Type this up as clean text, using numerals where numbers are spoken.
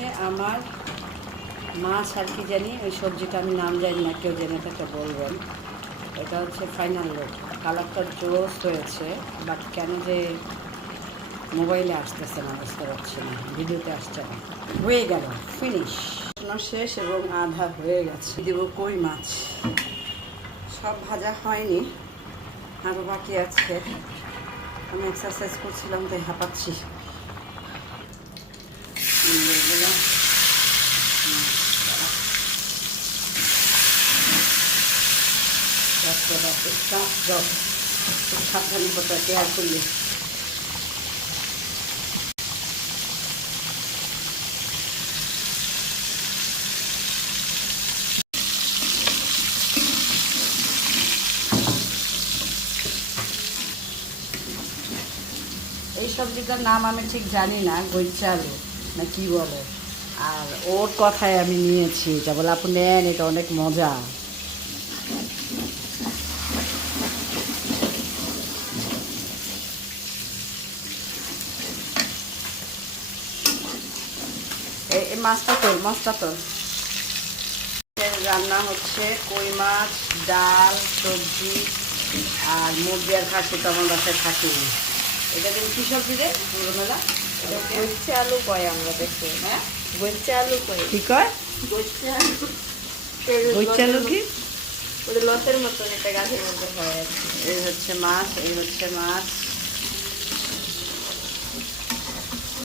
হচ্ছে আমার মাছ আর কি জানি, ওই সবজিটা আমি নাম জানি না, কেউ জেনে থাকে বলবেন। এটা হচ্ছে ফাইনাল লুক। কালারটা জোস হয়েছে, বাট কেন যে মোবাইলে আসতেছে না বুঝতে পারছি না, ভিডিওতে আসছে না। হয়ে গেল, ফিনিশ শেষ এবং আধা হয়ে গেছে। দেব কই মাছ, সব ভাজা হয়নি, আরও বাকি আছে। আমি এক্সারসাইজ করছিলাম তাই হাঁপাচ্ছি। সাবধানে হতো কেয়ার করলে। এই সবজিটার নাম আমি ঠিক জানি না, গৈচা আলু না কি বলে। আর ওর কথায় আমি নিয়েছি, যা বলে আপনি নেন, এটা অনেক মজা। এই মাছটা তোর, মাছটা তোর। রান্না হচ্ছে কই মাছ, ডাল, সবজি আর মুরগি আর খাসি তো আমার বাসায় থাকেনি। এটা যেন কী সবজি রে পুরোমেলা? গৈচা আলু কয় আমরা দেখি। হ্যাঁ, গৈচা আলু কয়। কী কয়? গৈচা গৈচা আলু কি? ওদের লসের মতন, এটা গাছের মধ্যে হয় আর কি। এই হচ্ছে মাছ, এই হচ্ছে মাছ।